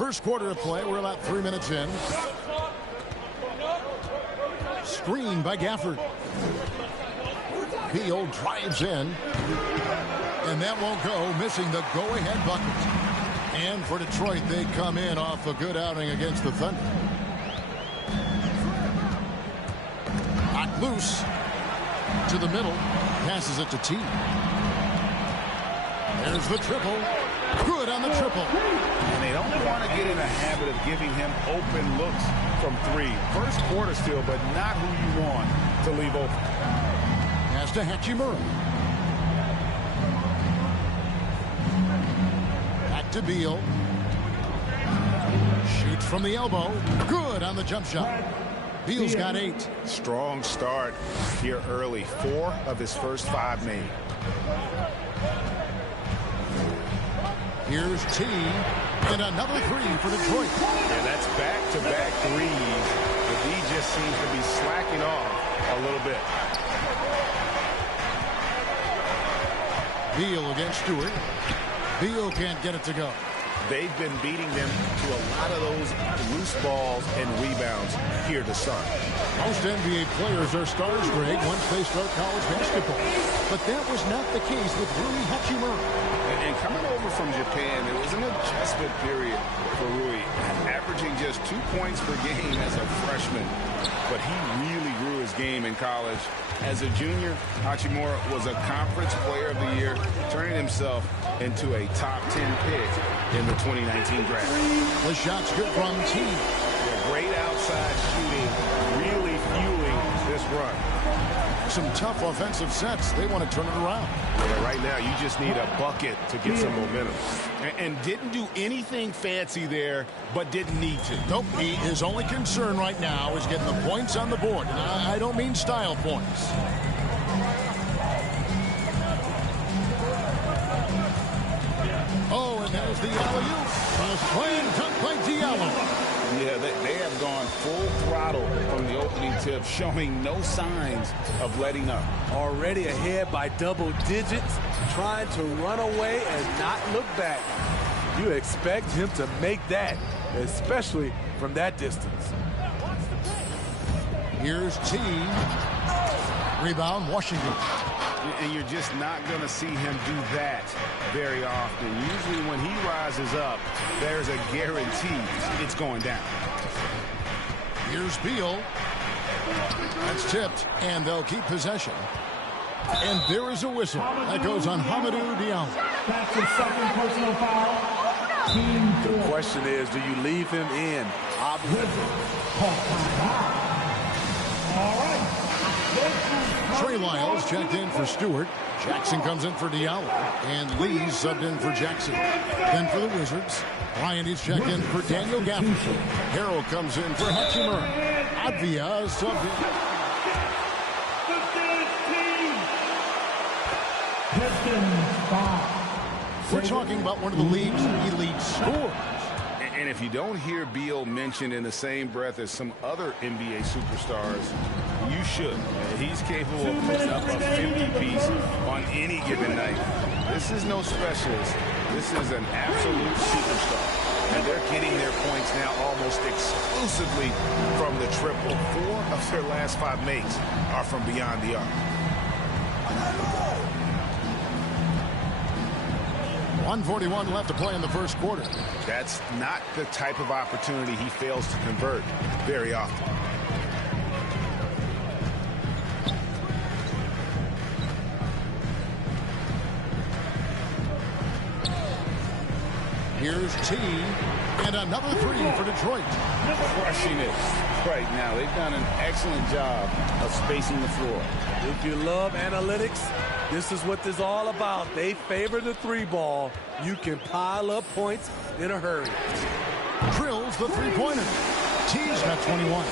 First quarter of play. We're about 3 minutes in. Screen by Gafford. Beal drives in. And that won't go, missing the go-ahead bucket. And for Detroit, they come in off a good outing against the Thunder. Knocked loose to the middle. Passes it to T. There's the triple. Good on the triple. And they don't want to get in a habit of giving him open looks from three. First quarter still, but not who you want to leave open. Pass to Hachimura. Back to Beal. Shoots from the elbow. Good on the jump shot. Beal's got 8. Strong start here early. 4 of his first 5 made. Here's T. And another 3 for Detroit. Yeah, that's back-to-back threes. The D just seems to be slacking off a little bit. Beal against Stewart. Beal can't get it to go. They've been beating them to a lot of those loose balls and rebounds here to start. Most NBA players are stars, Greg, once they start college basketball. But that was not the case with Rui Hachimura. And coming over from Japan, it was an adjustment period for Rui, averaging just 2 points per game as a freshman. But he really grew his game in college. As a junior, Hachimura was a conference player of the year, turning himself into a top 10 pick in the 2019 draft. The shot's good from T. Great outside shooting, really fueling this run. Some tough offensive sets. They want to turn it around. Yeah, right now you just need a bucket to get some momentum. And didn't do anything fancy there, but didn't need to. Nope, his only concern right now is getting the points on the board. And I don't mean style points. Oh, and there's the alley-oop. A slam dunk by Diallo. Yeah, they have gone full throttle from the opening tip, showing no signs of letting up. Already ahead by double digits, trying to run away and not look back. You expect him to make that, especially from that distance. Here's T. Rebound, Washington. And you're just not going to see him do that very often. Usually when he rises up, there's a guarantee it's going down. Here's Beal. That's tipped, and they'll keep possession. And there is a whistle. That goes on Hamidou Diallo. That's his second personal foul. The question is, do you leave him in? Obviously. All right. Trey Lyles checked in for Stewart. Jackson comes in for Diallo. And Lee subbed in for Jackson. Then for the Wizards, Bryant is checked in for Daniel Gafford. Harrell comes in for Hachimura. Advia subbed in. We're talking about one of the league's elite scorers. And if you don't hear Beal mentioned in the same breath as some other NBA superstars, you should. He's capable of putting up a 50-piece on any given night. This is no specialist. This is an absolute superstar. And they're getting their points now almost exclusively from the triple. 4 of their last 5 makes are from beyond the arc. 1:41 left to play in the first quarter. That's not the type of opportunity he fails to convert very often. Here's T. And another 3 for Detroit. Crushing it right now. They've done an excellent job of spacing the floor. If you love analytics, this is what this is all about. They favor the 3-ball. You can pile up points in a hurry. Drills the 3-pointer. T's got 21.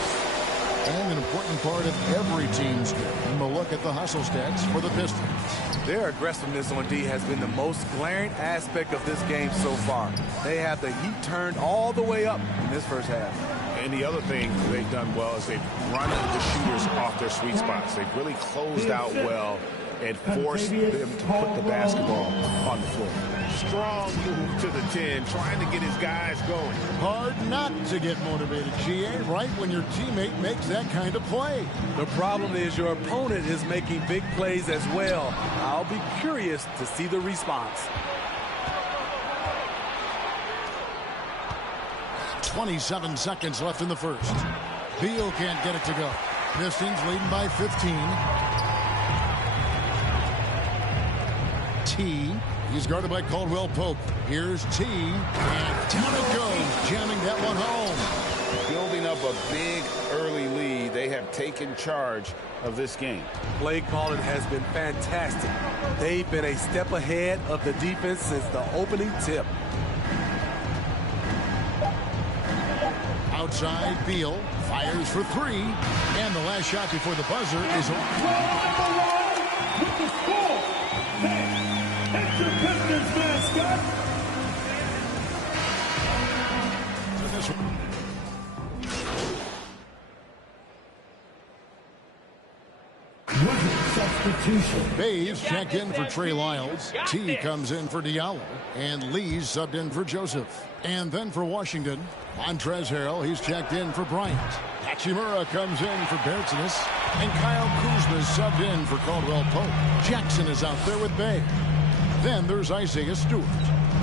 And an important part of every team's game. We'll look at the hustle stats for the Pistons. Their aggressiveness on D has been the most glaring aspect of this game so far. They have the heat turned all the way up in this first half. And the other thing they've done well is they've run the shooters off their sweet spots. They've really closed out well and force them to put the basketball on the floor. Strong move to the 10, trying to get his guys going. Hard not to get motivated, GA, right when your teammate makes that kind of play. The problem is your opponent is making big plays as well. I'll be curious to see the response. 27 seconds left in the first. Beal can't get it to go. Pistons leading by 15. T. He's guarded by Caldwell Pope. Here's T. And down it goes, jamming that one home. Building up a big early lead. They have taken charge of this game. Play calling has been fantastic. They've been a step ahead of the defense since the opening tip. Outside, Beal fires for three. And the last shot before the buzzer is With the score, that's your Pistons mascot. Substitution. Bays checked in for Trey Lyles. T comes in for Diallo. And Lee's subbed in for Joseph. And then for Washington, Montrezl Harrell, he's checked in for Bryant. Hachimura comes in for Bertzinis. And Kyle Kuzma subbed in for Caldwell Pope. Jackson is out there with Bay. Then there's Isaiah Stewart.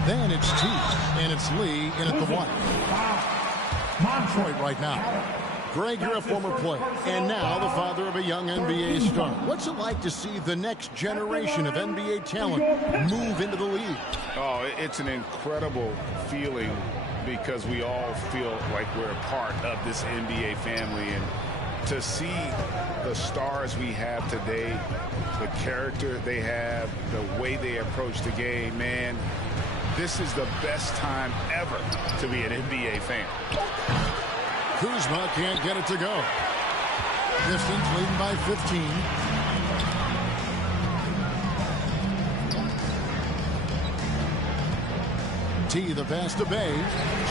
Then it's T. And it's Lee in at the one. Detroit right now. Greg, you're a former player, and now the father of a young NBA star. What's it like to see the next generation of NBA talent move into the league? Oh, it's an incredible feeling because we all feel like we're a part of this NBA family. And to see the stars we have today, the character they have, the way they approach the game, man, this is the best time ever to be an NBA fan. Kuzma can't get it to go. Pistons leading by 15. T, the pass to Bay.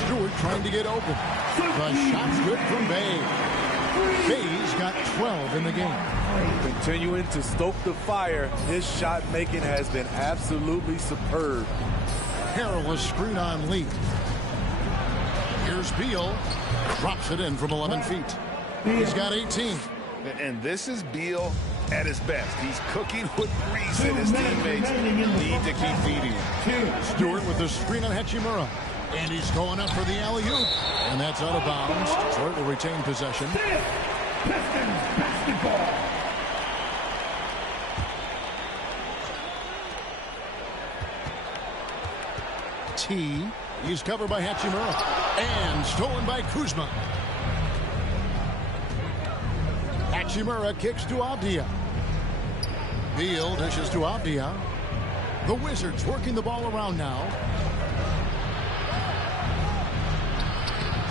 Stewart trying to get open. The shot's good from Bay. Bay's got 12 in the game. Continuing to stoke the fire, his shot making has been absolutely superb. Harrell a screen on Lee. Here's Beal. Drops it in from 11 feet. He's got 18. And this is Beal at his best. He's cooking with grease, and his teammates need to keep feeding him. Stewart with the screen on Hachimura. And he's going up for the alley-oop. And that's out of bounds. Detroit will retain possession. Pistons basketball. T. He's covered by Hachimura. And stolen by Kuzma. Hachimura kicks to Avdia. Beal dishes to Avdia. The Wizards working the ball around now.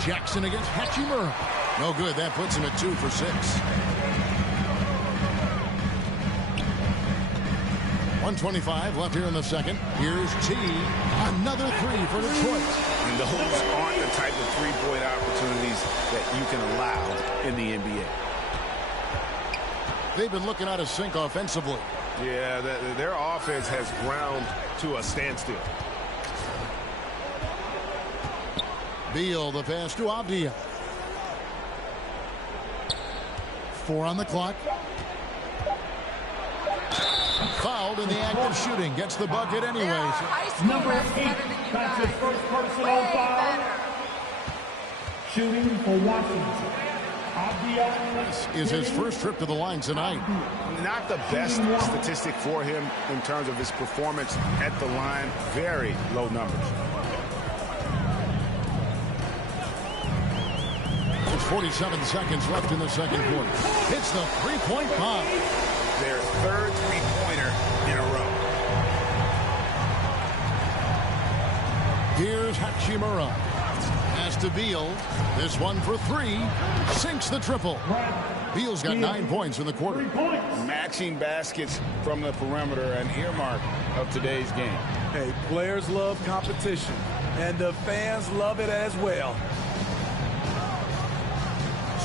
Jackson against Hachimura. No good. That puts him at 2 for 6. 1:25 left here in the second. Here's T. Another three for Detroit. And those aren't the type of three-point opportunities that you can allow in the NBA. They've been looking out of sync offensively. Yeah, their offense has ground to a standstill. Beal, the pass to Avdia. 4 on the clock. Fouled in the act of shooting. Gets the bucket anyways. Number 8, that's his first personal foul. Shooting for Washington. This is his first trip to the line tonight. Not the best statistic for him in terms of his performance at the line. Very low numbers. There's 47 seconds left in the second quarter. Hits the three-point bomb. Their third three-pointer in a row. Here's Hachimura. Pass to Beal. This one for 3. Sinks the triple. Beal's got 9 points in the quarter. Matching baskets from the perimeter, an earmark of today's game. Hey, players love competition, and the fans love it as well.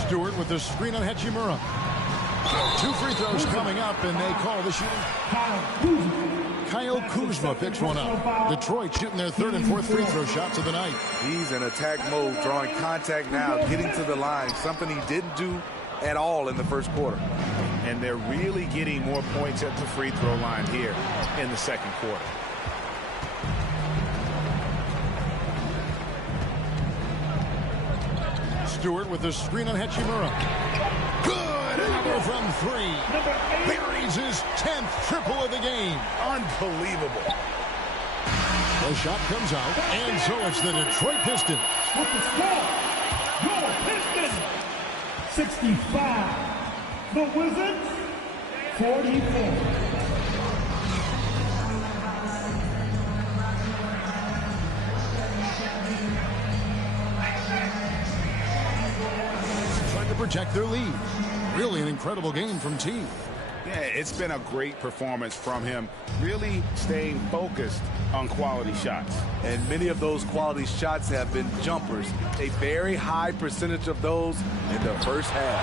Stewart with the screen on Hachimura. Two free throws coming up, and they call the shooting. Kyle Kuzma picks one up. Detroit shooting their third and fourth free throw shots of the night. He's in attack mode, drawing contact now, getting to the line, something he didn't do at all in the first quarter. And they're really getting more points at the free throw line here in the second quarter. Stewart with the screen on Hachimura. Good! Another from three. Buries his 10th triple of the game. Unbelievable. The shot comes out, and so it's the Detroit Pistons. With the score, your Pistons, 65. The Wizards, 44. To protect their lead. Really an incredible game from T. Yeah, it's been a great performance from him, really staying focused on quality shots. And many of those quality shots have been jumpers, a very high percentage of those in the first half.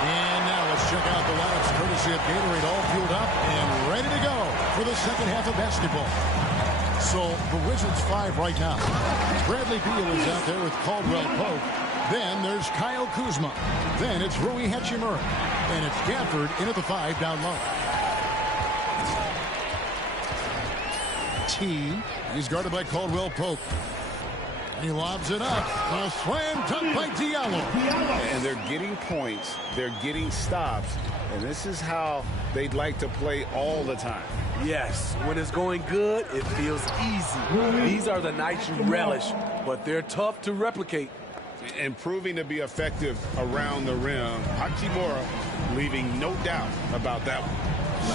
And now let's check out the lineups courtesy of Gatorade, all fueled up and ready to go for the second half of basketball. So the Wizards 5 right now. Bradley Beal is out there with Caldwell Pope. Then there's Kyle Kuzma. Then it's Rui Hachimura. And it's Gafford in at the 5 down low. T. He's guarded by Caldwell Pope. He lobs it up. A slam dunk by Diallo. And they're getting points. They're getting stops. And this is how they'd like to play all the time. Yes, when it's going good, it feels easy. These are the nights you relish, but they're tough to replicate. And proving to be effective around the rim. Hachimura leaving no doubt about that one.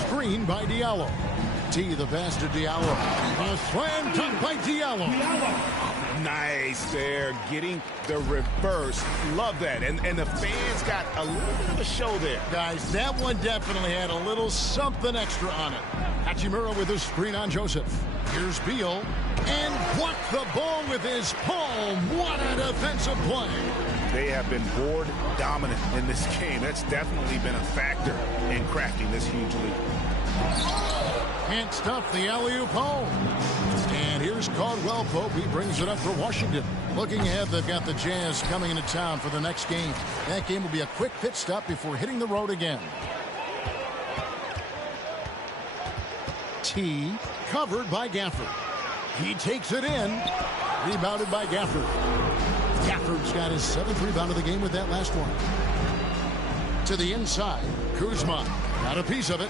Screen by Diallo. T, the pass to Diallo. A slam dunk by Diallo. Nice there, getting the reverse. Love that. And the fans got a little bit of a show there. Guys, that one definitely had a little something extra on it. Hachimura with a screen on Joseph. Here's Beal. And blocked the ball with his palm. What a defensive play. They have been board dominant in this game. That's definitely been a factor in crafting this huge lead. Can't stuff the alley-oop home. And here's Caldwell Pope. He brings it up for Washington. Looking ahead, they've got the Jazz coming into town for the next game. That game will be a quick pit stop before hitting the road again. T, covered by Gafford. He takes it in. Rebounded by Gafford. Gafford's got his 7th rebound of the game with that last one. To the inside. Kuzma got a piece of it.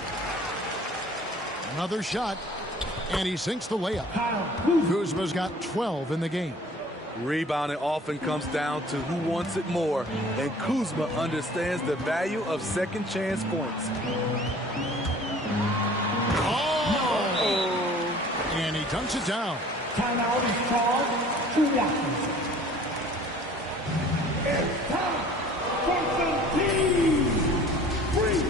Another shot. And he sinks the layup. Kuzma's got 12 in the game. Rebounding often comes down to who wants it more, and Kuzma understands the value of second chance points. And he dunks it down. Timeout is called to Washington. It's time for some team free.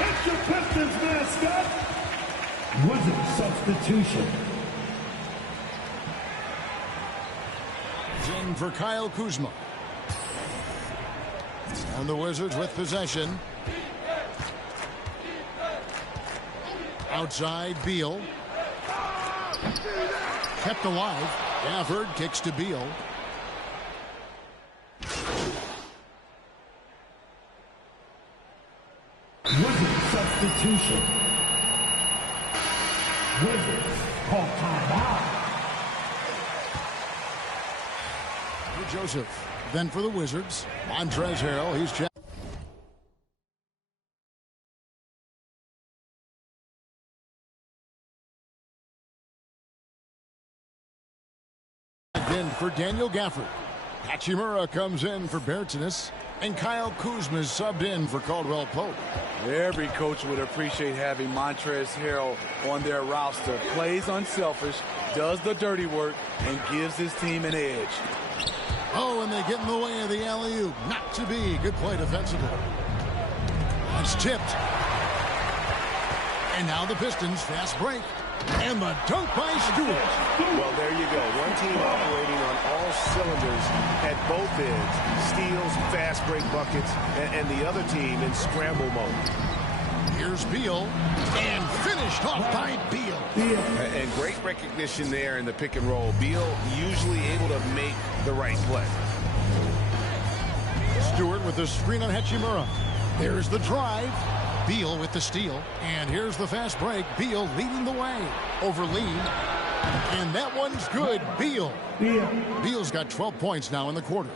It's your Pistons mascot. Wizard substitution. In for Kyle Kuzma. And the Wizards with possession. Outside, Beal. Kept alive. Gafford kicks to Beal. Wizard substitution. Wizards call timeout. For Joseph. Then for the Wizards, Montrezl Harrell. He's checked in for Daniel Gafford. Hachimura comes in for Bertans. And Kyle Kuzma is subbed in for Caldwell Pope. Every coach would appreciate having Montrezl Harrell on their roster. Plays unselfish, does the dirty work, and gives his team an edge. Oh, and they get in the way of the alley-oop. Not to be. Good play defensively. It's tipped. And now the Pistons fast break. And the dunk by Stewart. Well, there you go. One team operating on all cylinders at both ends. Steals, fast break buckets, and the other team in scramble mode. Here's Beal. And finished off by Beal. And great recognition there in the pick and roll. Beal usually able to make the right play. Stewart with the screen on Hachimura. There's the drive. Beal with the steal. And here's the fast break. Beal leading the way over Lee. And that one's good. Beal. Beal's got 12 points now in the quarter.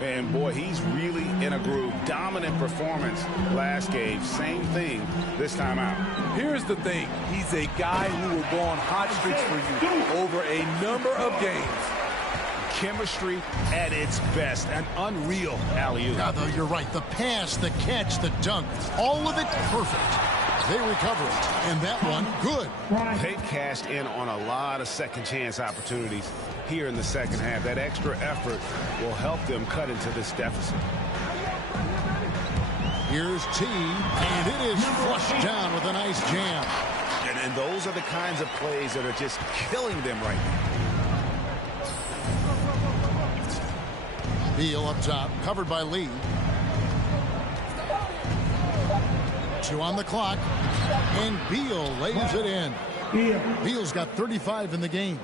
And, boy, he's really in a groove. Dominant performance last game. Same thing this time out. Here's the thing. He's a guy who will go on hot streaks for you over a number of games. Chemistry at its best. An unreal alley-oop. Yeah, though, you're right. The pass, the catch, the dunk, all of it perfect. They recover it, and that one, good. They cashed in on a lot of second-chance opportunities here in the second half. That extra effort will help them cut into this deficit. Here's T, and it is flushed down with a nice jam. And those are the kinds of plays that are just killing them right now. Beal up top, covered by Lee. 2 on the clock, and Beal lays it in. Beal's got 35 in the game.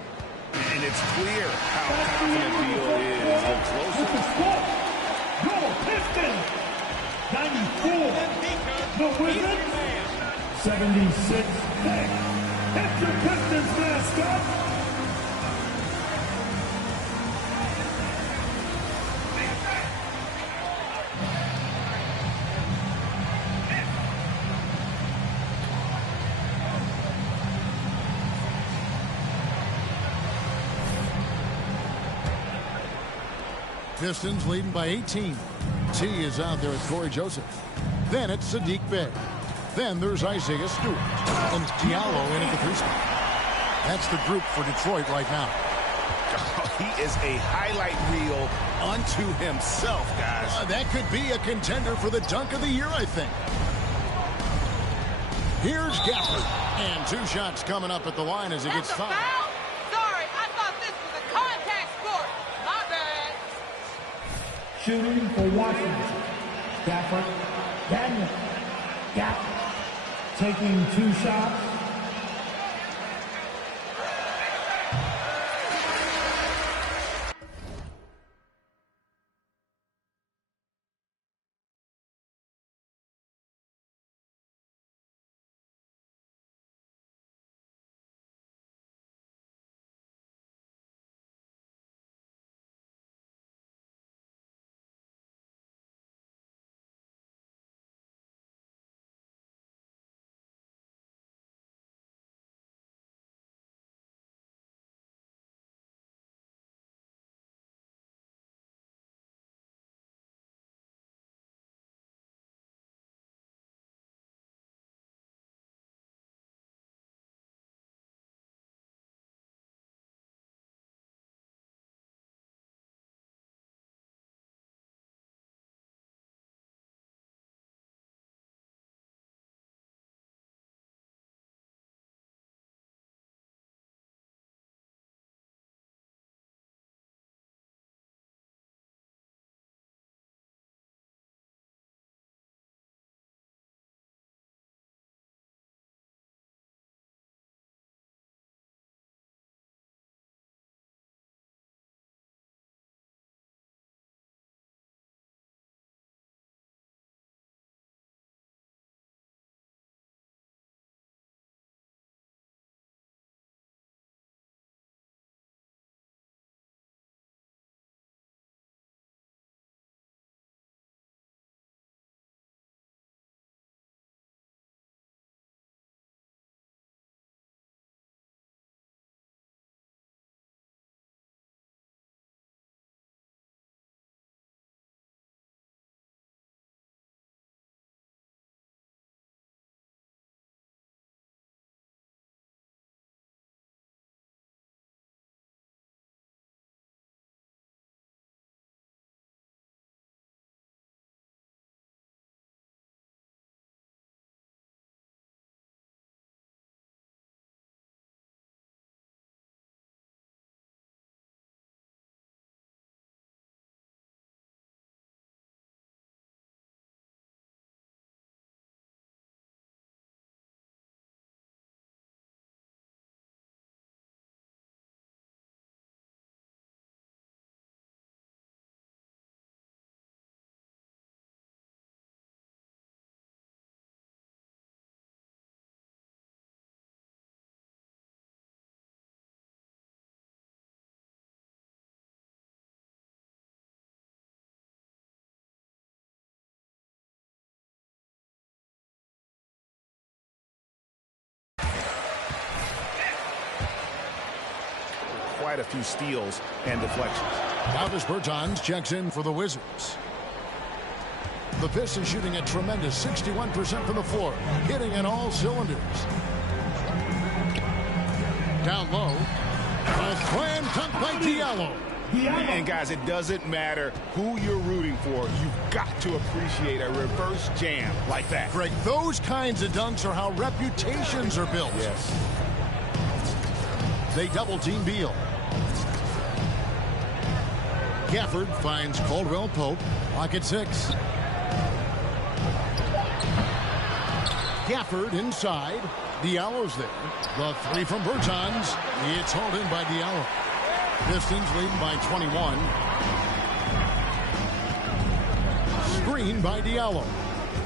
And it's clear how confident Beal is. And close. Your Pistons, 94. The Wizards, 76. That's your Pistons mascot. Pistons leading by 18. T is out there with Corey Joseph. Then it's Sadiq Bey. Then there's Isaiah Stewart. And Diallo in at the 3 spot. That's the group for Detroit right now. He is a highlight reel unto himself, guys. That could be a contender for the dunk of the year, I think. Here's Gafford. And 2 shots coming up at the line as he gets fouled. Sorry, I thought this was a contact sport. My bad. Shooting for Washington. Gafford. Daniel. Gafford. Taking 2 shots. quite a few steals and deflections. Davis Bertans checks in for the Wizards. The Pistons shooting a tremendous 61% from the floor, hitting on all cylinders. Down low, a slam dunk by Diallo. And guys, it doesn't matter who you're rooting for. You've got to appreciate a reverse jam like that. Greg, those kinds of dunks are how reputations are built. Yes. They double team Beal. Gafford finds Caldwell Pope. Lock at 6. Gafford inside. Diallo's there. The three from Bertans. It's hauled in by Diallo. Pistons lead by 21. Screen by Diallo.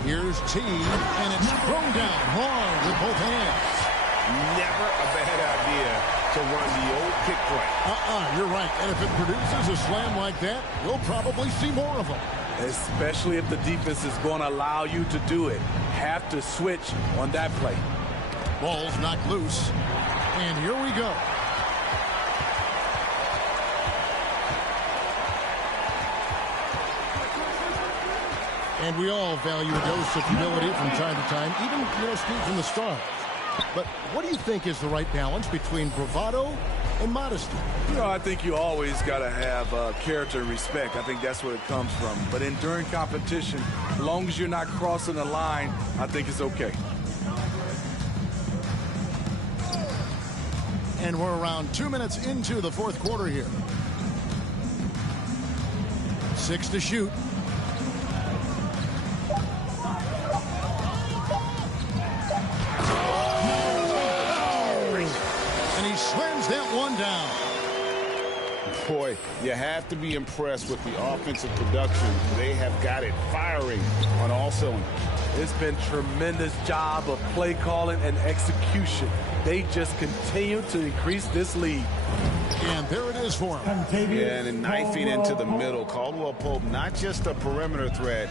Here's T, and it's thrown down hard with both hands. Never a bad idea to run the old kick play. You're right. And if it produces a slam like that, we'll probably see more of them. Especially if the defense is going to allow you to do it. Have to switch on that play. Ball's knocked loose. And here we go. And we all value a dose of humility from time to time, even, Steve, from the stars. But what do you think is the right balance between bravado and modesty? I think you always got to have character and respect. I think that's where it comes from. But during competition, as long as you're not crossing the line, I think it's okay. And we're around 2 minutes into the fourth quarter here. 6 to shoot. And he slams that one down. Boy, you have to be impressed with the offensive production. They have got it firing on all cylinders. It's been tremendous job of play calling and execution. They just continue to increase this lead. And there it is for him. Yeah, and knifing into the middle. Caldwell Pope, not just a perimeter threat.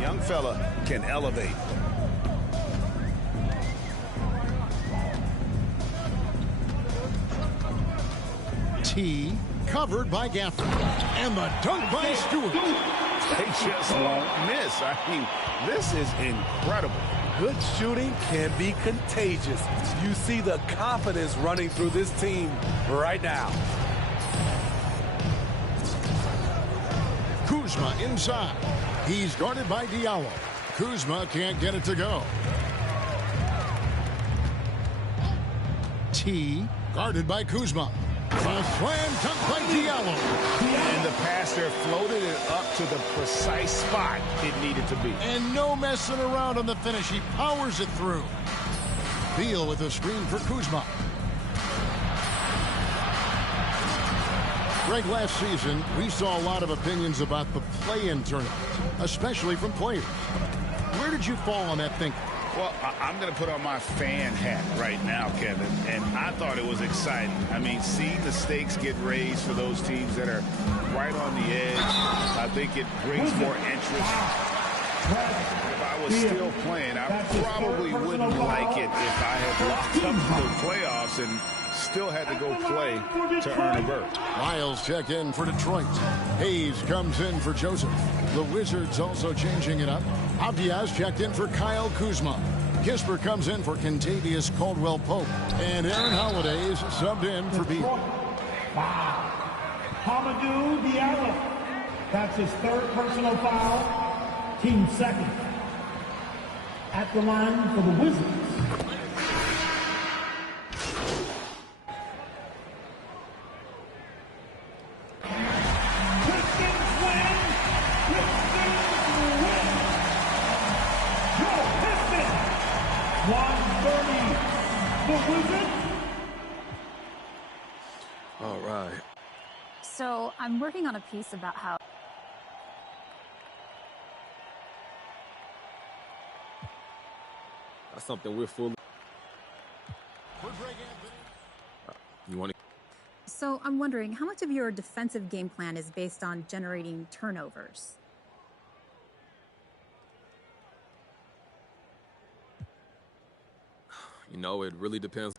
Young fella can elevate. T covered by Gafford. And the dunk by Stewart. They just won't miss. I mean, this is incredible. Good shooting can be contagious. You see the confidence running through this team right now. Kuzma inside. He's guarded by Diallo. Kuzma can't get it to go. T guarded by Kuzma. A slam dunk by Diallo. And the pass there floated it up to the precise spot it needed to be. And no messing around on the finish. He powers it through. Beal with a screen for Kuzma. Greg, last season, we saw a lot of opinions about the play-in tournament, especially from players. Where did you fall on that thinking? Well, I'm going to put on my fan hat right now, Kevin, and I thought it was exciting. I mean, seeing the stakes get raised for those teams that are right on the edge, I think it brings more interest. If I was still playing, I probably wouldn't like it if I had locked up the playoffs and still had to go play to earn a berth. Miles checked in for Detroit. Hayes comes in for Joseph. The Wizards also changing it up. Abdiaz checked in for Kyle Kuzma. Kisper comes in for Kentavious Caldwell-Pope. And Aaron Holiday's subbed in for Beal. Wow. Hamidou Diallo. That's his third personal foul. Team second. At the line for the Wizards. All right. So I'm working on a piece about how that's something we're fully. You want to? So I'm wondering how much of your defensive game plan is based on generating turnovers? It really depends.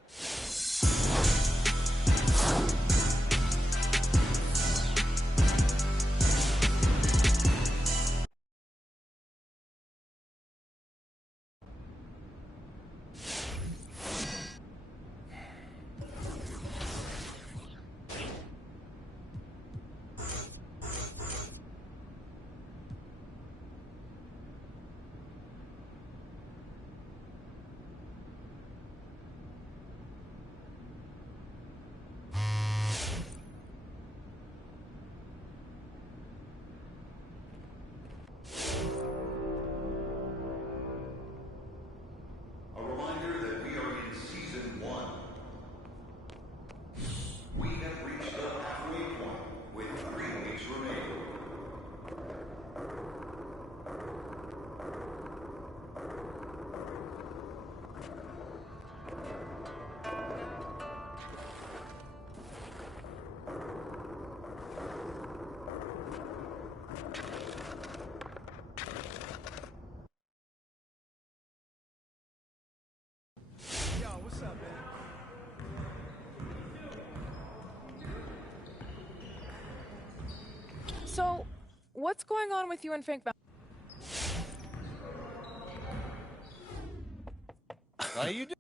So, what's going on with you and Fink Balor? How you doing?